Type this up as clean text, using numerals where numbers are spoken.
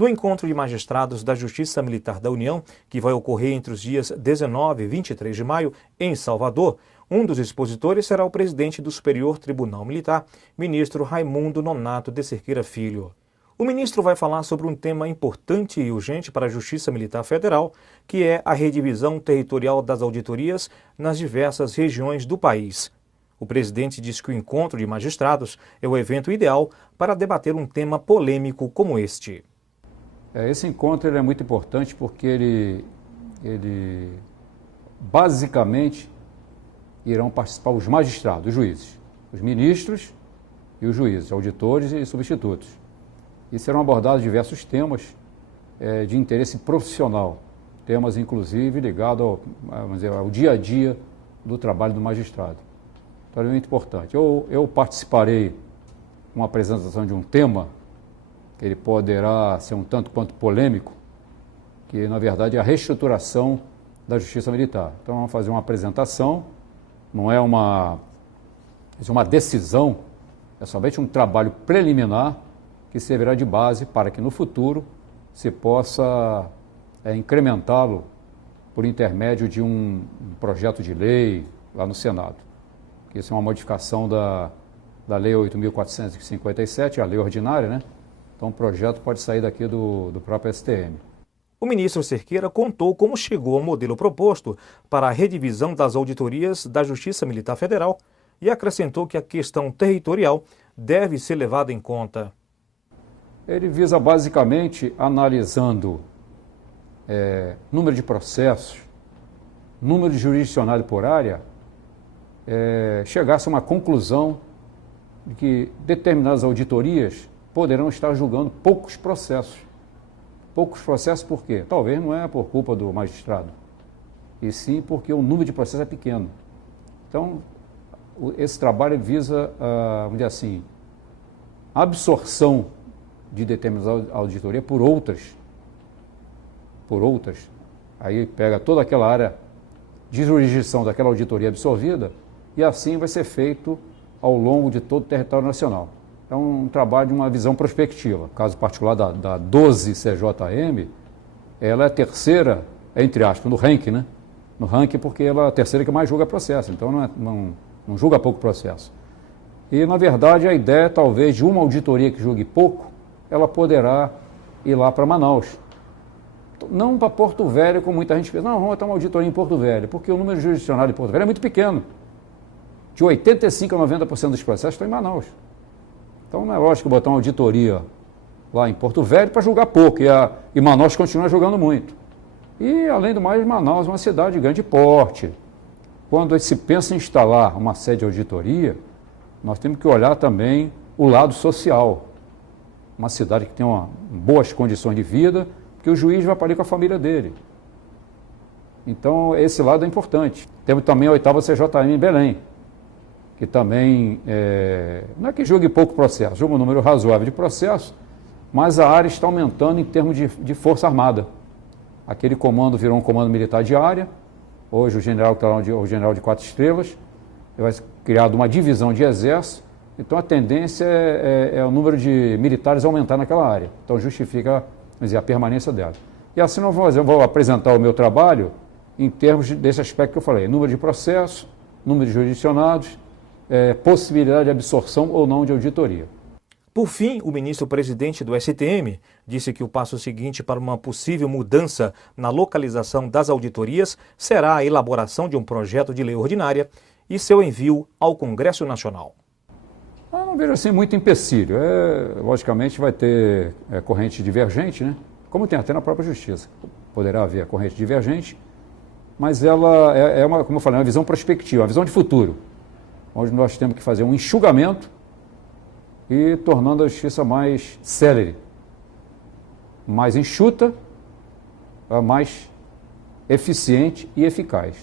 No encontro de magistrados da Justiça Militar da União, que vai ocorrer entre os dias 19 e 23 de maio, em Salvador, um dos expositores será o presidente do Superior Tribunal Militar, ministro Raimundo Nonato de Cerqueira Filho. O ministro vai falar sobre um tema importante e urgente para a Justiça Militar Federal, que é a redivisão territorial das auditorias nas diversas regiões do país. O presidente diz que o encontro de magistrados é o evento ideal para debater um tema polêmico como este. Esse encontro é muito importante porque ele basicamente irão participar os magistrados, os juízes, os ministros e os juízes, auditores e substitutos. E serão abordados diversos temas de interesse profissional, temas inclusive ligados ao dia a dia do trabalho do magistrado. Então é muito importante. Eu participarei de uma apresentação de um tema que ele poderá ser um tanto quanto polêmico, que na verdade é a reestruturação da Justiça Militar. Então vamos fazer uma apresentação, não é uma decisão, é somente um trabalho preliminar que servirá de base para que no futuro se possa incrementá-lo por intermédio de um projeto de lei lá no Senado. Isso é uma modificação da Lei 8.457, a lei ordinária, né? Então o projeto pode sair daqui do próprio STM. O ministro Cerqueira contou como chegou ao modelo proposto para a redivisão das auditorias da Justiça Militar Federal e acrescentou que a questão territorial deve ser levada em conta. Ele visa basicamente, analisando número de processos, número de jurisdicionado por área, chegar-se a uma conclusão de que determinadas auditorias poderão estar julgando poucos processos. Poucos processos por quê? Talvez não é por culpa do magistrado, e sim porque o número de processos é pequeno. Então, esse trabalho visa, vamos dizer assim, a absorção de determinadas auditorias por outras. Aí pega toda aquela área de jurisdição daquela auditoria absorvida e assim vai ser feito ao longo de todo o território nacional. É um trabalho de uma visão prospectiva. O caso particular da 12 CJM, ela é a terceira, entre aspas, no ranking, né? No ranking porque ela é a terceira que mais julga processo, então não julga pouco processo. E, na verdade, a ideia talvez de uma auditoria que julgue pouco, ela poderá ir lá para Manaus. Não para Porto Velho, como muita gente pensa, não, vamos botar uma auditoria em Porto Velho, porque o número jurisdicionado em Porto Velho é muito pequeno. De 85% a 90% dos processos estão em Manaus. Então não é lógico botar uma auditoria lá em Porto Velho para julgar pouco, e Manaus continua julgando muito. E, além do mais, Manaus é uma cidade de grande porte. Quando se pensa em instalar uma sede de auditoria, nós temos que olhar também o lado social. Uma cidade que tem boas condições de vida, que o juiz vai para ali com a família dele. Então, esse lado é importante. Temos também a 8ª CJM em Belém, que também, não é que julgue pouco processo, julga um número razoável de processos, mas a área está aumentando em termos de força armada. Aquele comando virou um comando militar de área, hoje o general que está lá, o general de 4 estrelas, vai ser criado uma divisão de exército, então a tendência é o número de militares aumentar naquela área, então justifica, vamos dizer, a permanência dela. E assim eu vou apresentar o meu trabalho em termos desse aspecto que eu falei, número de processos, número de jurisdicionados, possibilidade de absorção ou não de auditoria. Por fim, o ministro-presidente do STM disse que o passo seguinte para uma possível mudança na localização das auditorias será a elaboração de um projeto de lei ordinária e seu envio ao Congresso Nacional. Eu não vejo assim muito empecilho. Logicamente vai ter corrente divergente, né? Como tem até na própria Justiça. Poderá haver corrente divergente, mas ela como eu falei, uma visão prospectiva, uma visão de futuro, onde nós temos que fazer um enxugamento e tornando a justiça mais célere, mais enxuta, mais eficiente e eficaz.